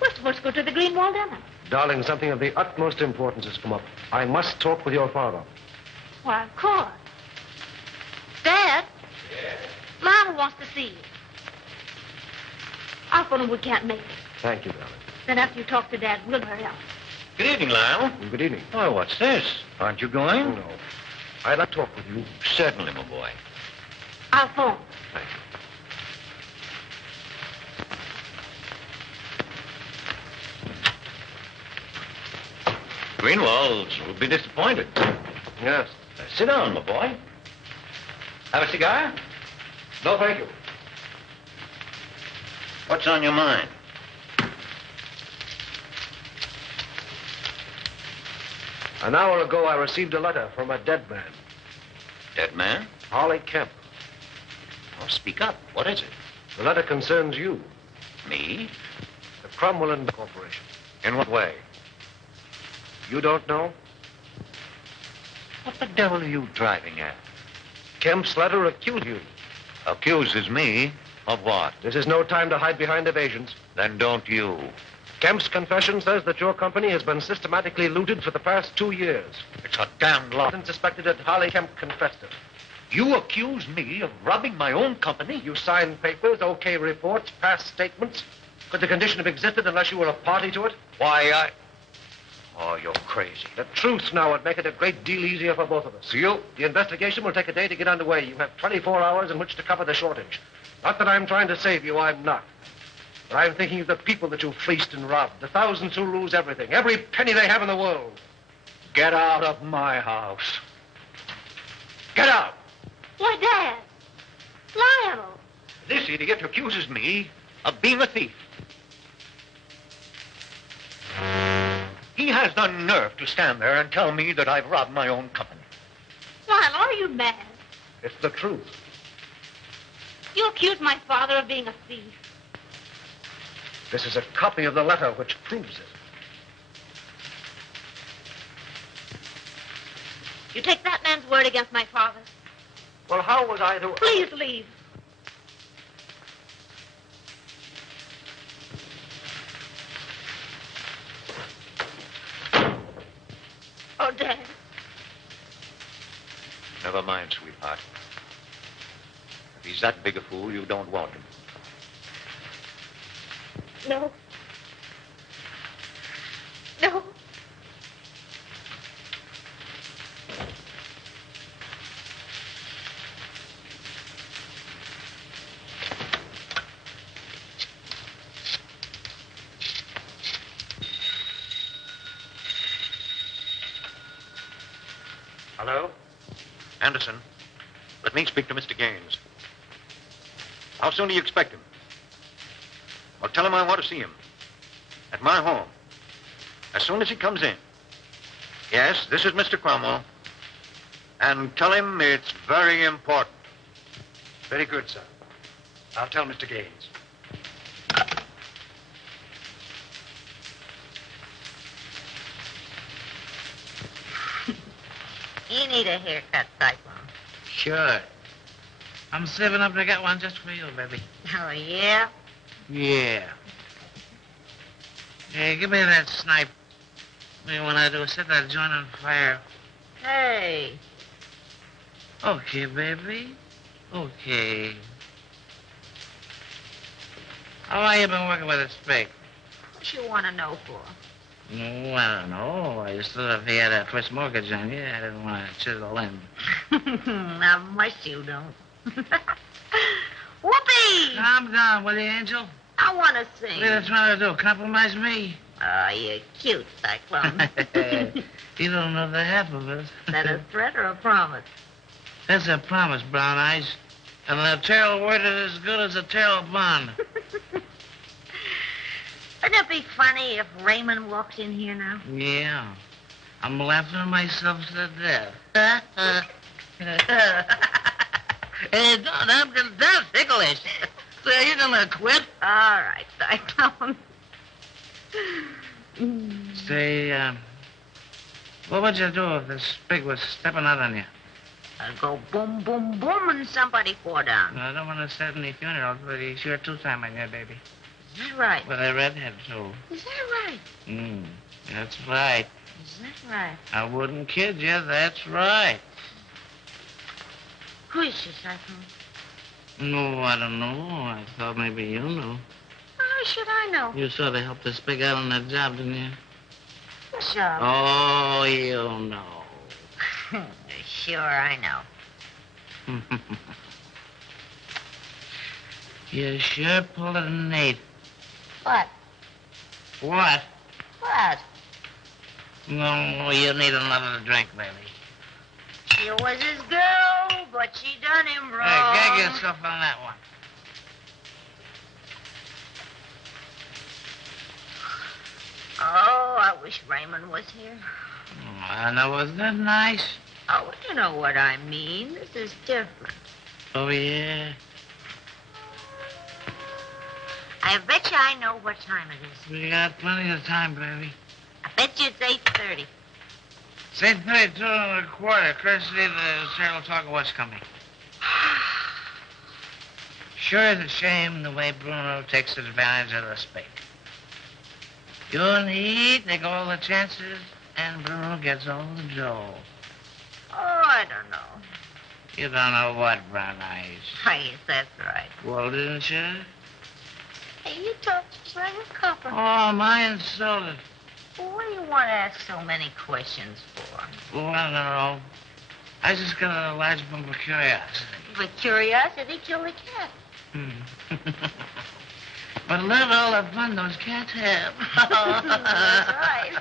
We're supposed to go to the Greenwald dinner. Darling, something of the utmost importance has come up. I must talk with your father. Why, of course. Dad? Yes? Lionel wants to see you. I'll phone him we can't make it. Thank you, darling. Then after you talk to Dad, we'll hurry up. Good evening, Lyle. Good evening. Oh, what's this? Aren't you going? Oh, no. I'd like to talk with you. Certainly, my boy. I'll phone. Thank you. Greenwalds will be disappointed. Yes. Sit down, my boy. Have a cigar? No, thank you. What's on your mind? An hour ago, I received a letter from a dead man. Dead man? Harley Kemp. Oh, speak up. What is it? The letter concerns you. Me? The Cromwell Corporation. In what way? You don't know? What the devil are you driving at? Kemp's letter accused you. Accuses me of what? This is no time to hide behind evasions. Then don't you. Kemp's confession says that your company has been systematically looted for the past 2 years. It's a damned lie. And suspected that Harley Kemp confessed it. You accuse me of robbing my own company? You signed papers, okay reports, past statements. Could the condition have existed unless you were a party to it? Why, Oh, you're crazy. The truth now would make it a great deal easier for both of us. The investigation will take a day to get underway. You have 24 hours in which to cover the shortage. Not that I'm trying to save you, I'm not. But I'm thinking of the people that you fleeced and robbed, the thousands who lose everything, every penny they have in the world. Get out of my house. Get out! Why, Dad. Lionel. This idiot accuses me of being a thief. He has the nerve to stand there and tell me that I've robbed my own company. Lionel, are you mad? It's the truth. You accuse my father of being a thief. This is a copy of the letter which proves it. You take that man's word against my father. Well, how was I to... Please leave. Oh, Dad. Never mind, sweetheart. If he's that big a fool, you don't want him. No. No. Hello? Anderson, let me speak to Mr. Gaines. How soon do you expect him? Well, tell him I want to see him. At my home. As soon as he comes in. Yes, this is Mr. Cromwell. And tell him it's very important. Very good, sir. I'll tell Mr. Gaines. You need a haircut, Cyclone. Sure. I'm saving up to get one just for you, baby. Oh, yeah? Yeah. Hey, give me that snipe. Maybe when I do, set that joint on fire. Hey. Okay, baby. Okay. How long you been working with a spade? What you want to know for? No, I don't know. I just thought if he had a first mortgage on you, I didn't want to chisel in. Not much you don't. Whoopee! Calm down, will you, Angel? I want to sing. What are you trying to do, compromise me? Oh, you're cute, Cyclone. You don't know the half of it. Is that a threat or a promise? That's a promise, Brown Eyes. And the tail word is as good as a tail bond. Wouldn't it be funny if Raymond walked in here now? Yeah. I'm laughing myself to death. Hey, that's ticklish. So you gonna quit? All right, Cyclone. Say, what would you do if this pig was stepping out on you? I'd go boom, boom, boom, and somebody fall down. I don't want to start any funerals, but he's sure two-time on you, baby. Is that right? With a redhead, too. Is that right? That's right. Is that right? I wouldn't kid you. That's right. Who is she, Cyclone? No, I don't know. I thought maybe you knew. How should I know? You sort of helped this pig out on that job, didn't you? What job? Oh, you know. Sure, I know. You sure pulled it an 8. What? What? What? No, you need another drink, baby. She was his girl, but she done him wrong. Hey, gag yourself on that one. Oh, I wish Raymond was here. Now, wasn't that nice? Oh, you know what I mean. This is different. Oh, yeah? I bet you I know what time it is. We got plenty of time, baby. I bet you it's 8:30. It's 8:32 and a quarter. Courtesy of the serial talk of what's coming. Sure, it's a shame the way Bruno takes advantage of the spake. You and he take all the chances, and Bruno gets all the dough. Oh, I don't know. You don't know what, Brown Eyes. Yes, that's right. Well, didn't you? Hey, you talk just like a copper. Oh, am I insulted? Well, what do you want to ask so many questions for? Well, I don't know. I just got a large bump of curiosity. But curiosity killed the cat. But look at all the fun those cats have. That's right.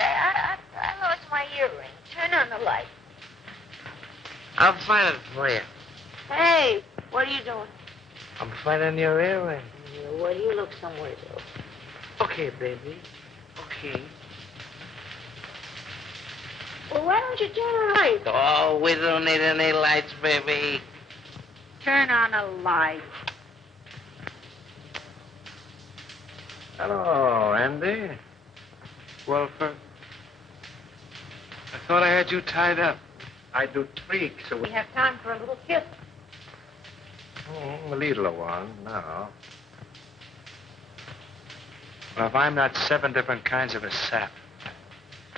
I lost my earring. Turn on the light. I'll find it for you. Hey, what are you doing? I'm finding your earring. Yeah, well, you look somewhere else. Okay, baby. Okay. Well, why don't you turn the light? Oh, we don't need any lights, baby. Turn on a light. Hello, Andy. Well, I thought I had you tied up. I do tweaks. So We have time for a little kiss. a little one, no. Well, if I'm not 7 different kinds of a sap,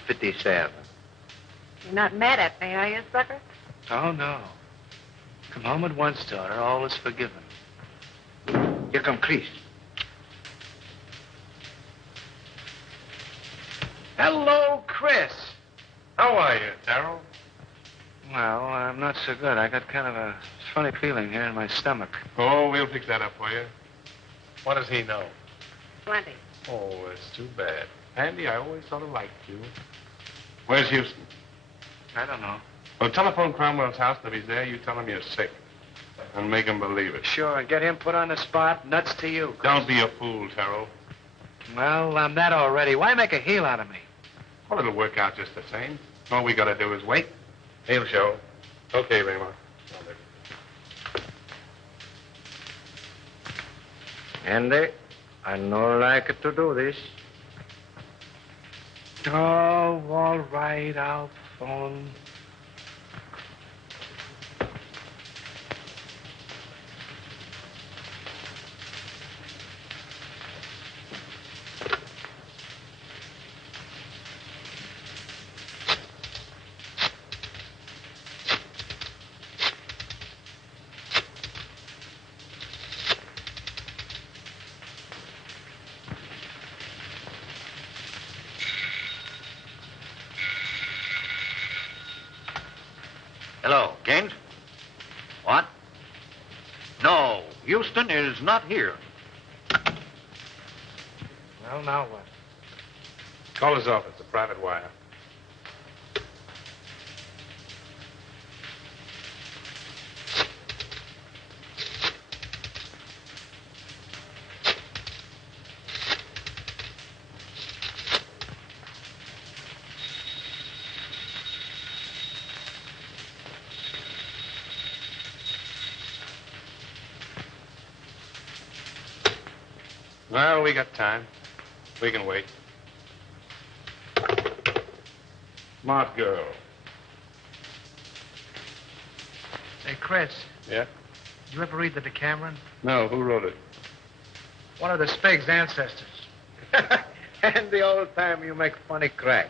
57. You're not mad at me, are you, sucker? Oh, no. Come home at once, daughter. All is forgiven. Here come Chris. Hello, Chris. How are you, Darrell? Well, I'm not so good. I got kind of a funny feeling here in my stomach. Oh, we'll fix that up for you. What does he know? Plenty. Oh, it's too bad. Andy, I always sort of liked you. Where's Houston? I don't know. Well, telephone Cromwell's house, and if he's there, you tell him you're sick. And make him believe it. Sure, and get him put on the spot. Nuts to you, Chris. Don't be a fool, Terrell. Well, I'm that already. Why make a heel out of me? Well, it'll work out just the same. All we gotta do is wait. He'll show. Okay, Raymond. Andy, I no like to do this. Oh, all right, I'll phone. Hello, Gaines? What? No, Houston is not here. Well, now what? Call his office, a private wire. Well, we got time. We can wait. Smart girl. Hey, Chris, Yeah? did you ever read the Decameron? No, who wrote it? One of the Spig's ancestors. And the old time you make funny crack.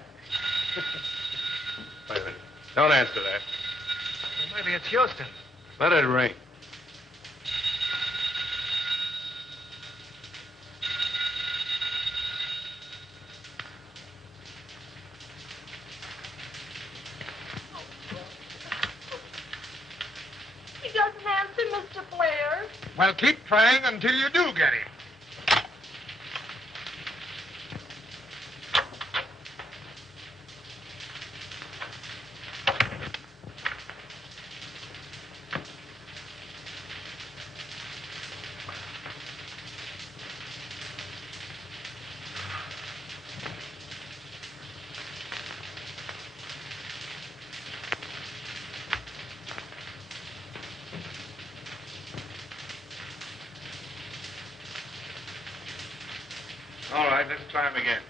Wait a minute. Don't answer that. Well, maybe it's Houston. Let it ring. He doesn't answer, Mr. Blair. Well, keep trying until you do get him. All right, let's try him again.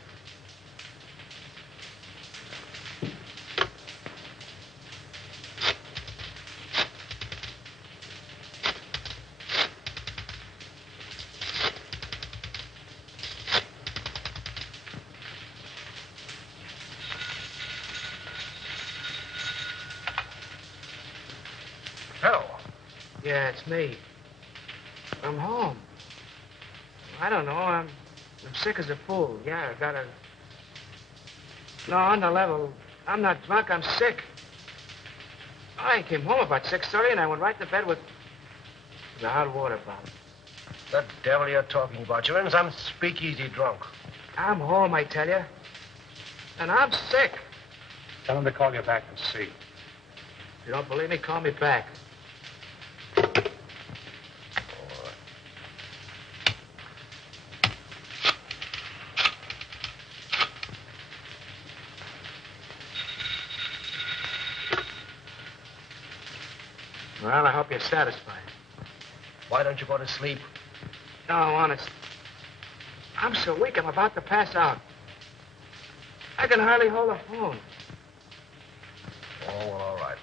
Hello. Yeah, it's me. I'm home. I don't know. I'm sick as a fool. Yeah, I got a... No, on the level. I'm not drunk. I'm sick. I came home about 6:30 and I went right to bed with the hot water bottle. The devil you're talking about. You're in some speakeasy drunk. I'm home, I tell you. And I'm sick. Tell him to call you back and see. If you don't believe me, call me back. Well, I hope you're satisfied. Why don't you go to sleep? No, honest. I'm so weak, I'm about to pass out. I can hardly hold a phone. Oh, well, all right.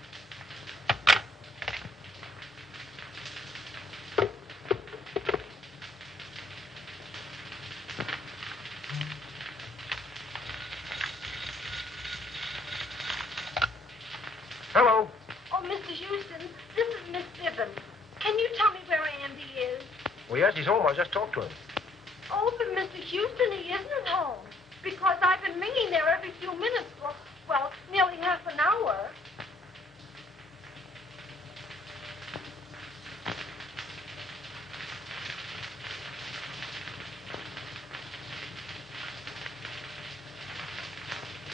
Hello. Oh, Mr. Houston, this is Miss Bibbin. Can you tell me where Andy is? Well, yes, he's home. I just talked to him. Oh, but Mr. Houston, he isn't home. Because I've been ringing there every few minutes for, well, nearly half an hour.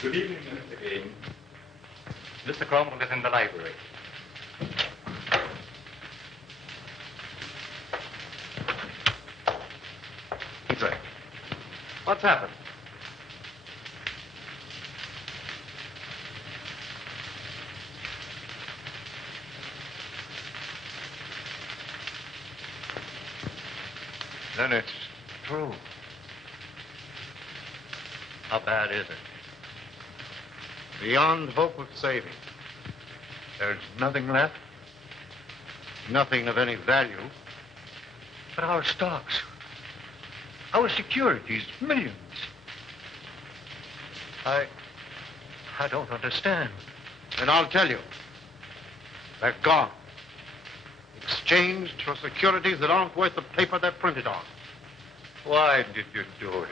Good evening, Mr. Green. Mr. Cromwell is in the library. Say, what's happened? Then it's true. How bad is it? Beyond hope of saving. There's nothing left. Nothing of any value. But our stocks, our securities, millions. I don't understand. And I'll tell you. They're gone. Exchanged for securities that aren't worth the paper they're printed on. Why did you do it?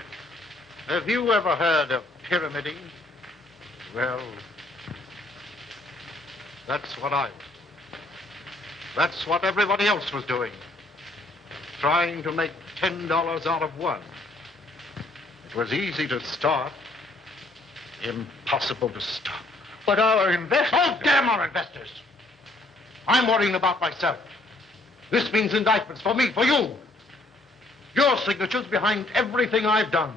Have you ever heard of pyramiding? Well, that's what I was doing. That's what everybody else was doing. Trying to make $10 out of one. It was easy to start, impossible to stop. But our investors... Oh, damn our investors! I'm worrying about myself. This means indictments for me, for you. Your signature's behind everything I've done.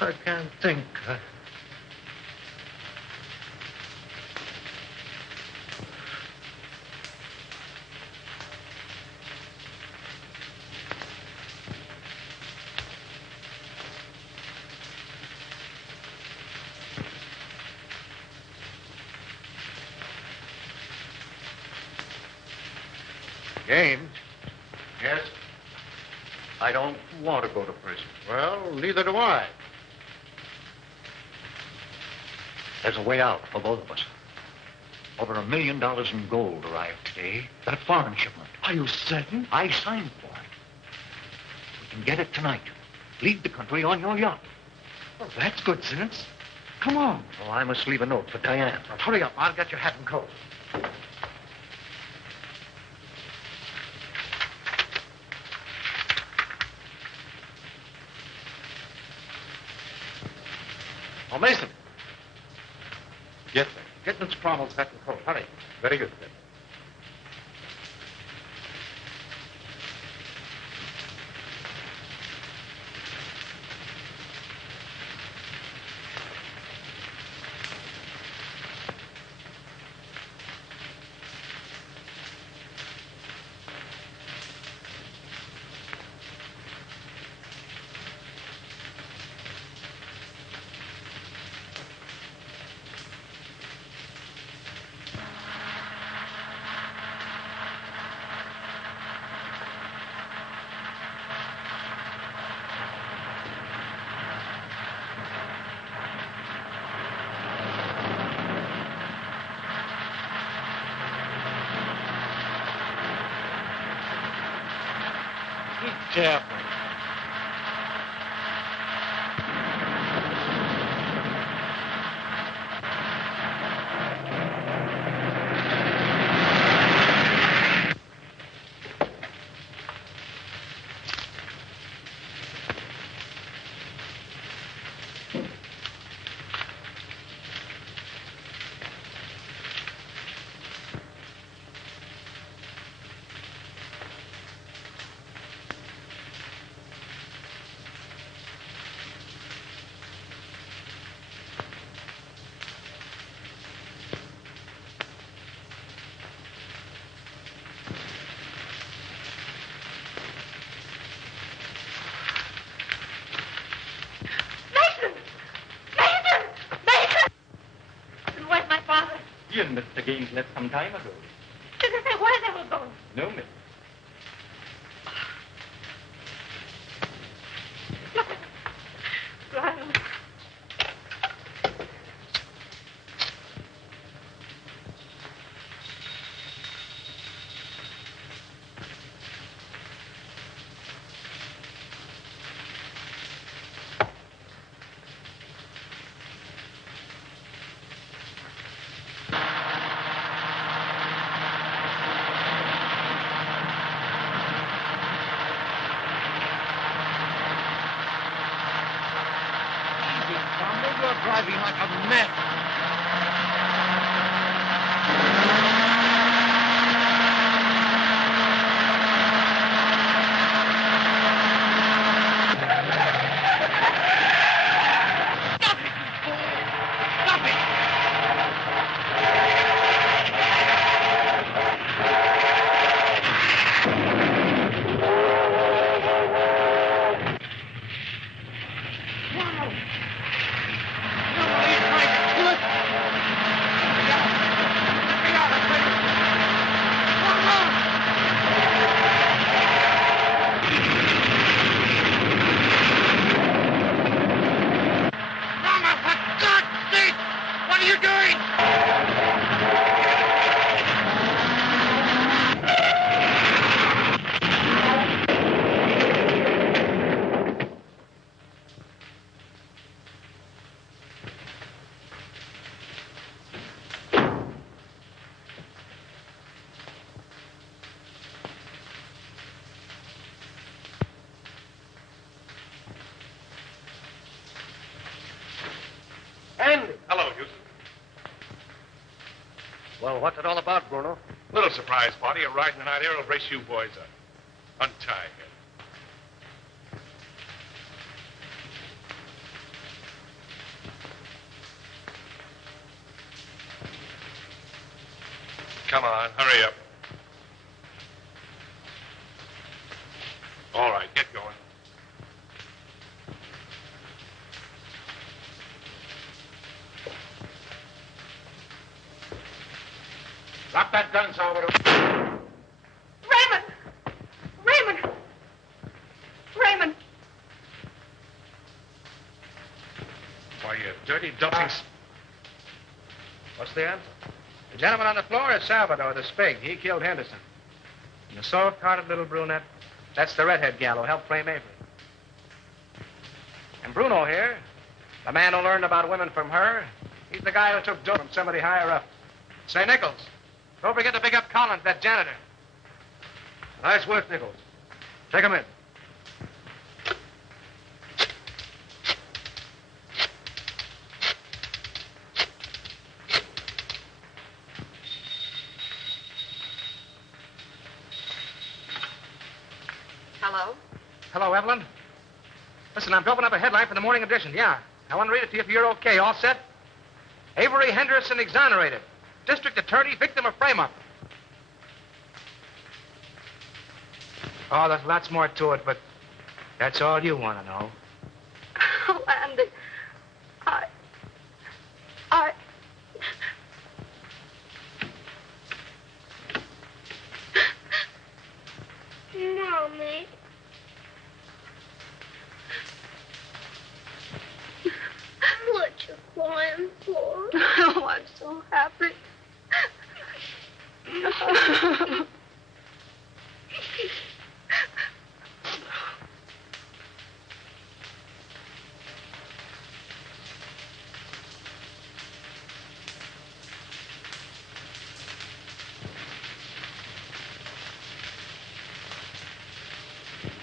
I can't think. James, Yes? I don't want to go to prison. Well, neither do I. There's a way out for both of us. Over $1 million in gold arrived today. That foreign shipment. Are you certain? I signed for it. We can get it tonight. Leave the country on your yacht. Well, that's good sense. Come on. Oh, I must leave a note for Diane. Now, hurry up. I'll get your hat and coat. Oh, Mason. Yes, sir. Get Miss Cromwell's hat and coat. Hurry. Very good, sir. Careful. Where's my father? You and Mr. Gaines left some time ago. Did they say where they were going? No, miss. Lionel. You're driving like a mad. Well, what's it all about, Bruno? Little surprise party. A ride in the night air will brace you boys up. Untie him. Come on, hurry up. All right, get going. Drop that gun, Salvador. Raymond! Raymond! Raymond! Why, you dirty, dumping... What's the answer? The gentleman on the floor is Salvador, the spig. He killed Henderson. And the soft-hearted little brunette, that's the redhead gal who helped frame Avery. And Bruno here, the man who learned about women from her, he's the guy who took dope from somebody higher up. Say, Nichols, don't forget to pick up Collins, that janitor. Nice work, Nichols. Take him in. Hello? Hello, Evelyn. Listen, I'm doping up a headline for the morning edition. Yeah. I want to read it to you if you're okay. All set? Avery Henderson exonerated. District attorney, victim of frame-up. Oh, there's lots more to it, but that's all you want to know. Oh, Andy. I... Mommy. What you crying for? Oh, I'm so happy.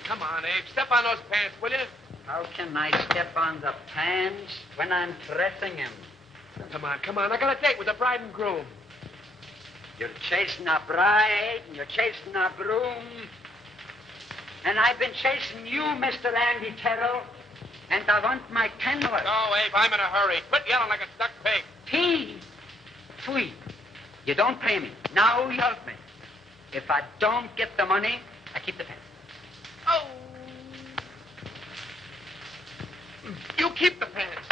Come on, Abe. Step on those pants, will you? How can I step on the pants when I'm pressing him? Come on. I got a date with the bride and groom. You're chasing a bride, and you're chasing a groom. And I've been chasing you, Mr. Andy Terrell. And I want my $10. No, Abe, I'm in a hurry. Quit yelling like a stuck pig. Pete, Tweet, you don't pay me. Now you help me. If I don't get the money, I keep the pants. Oh! You keep the pants.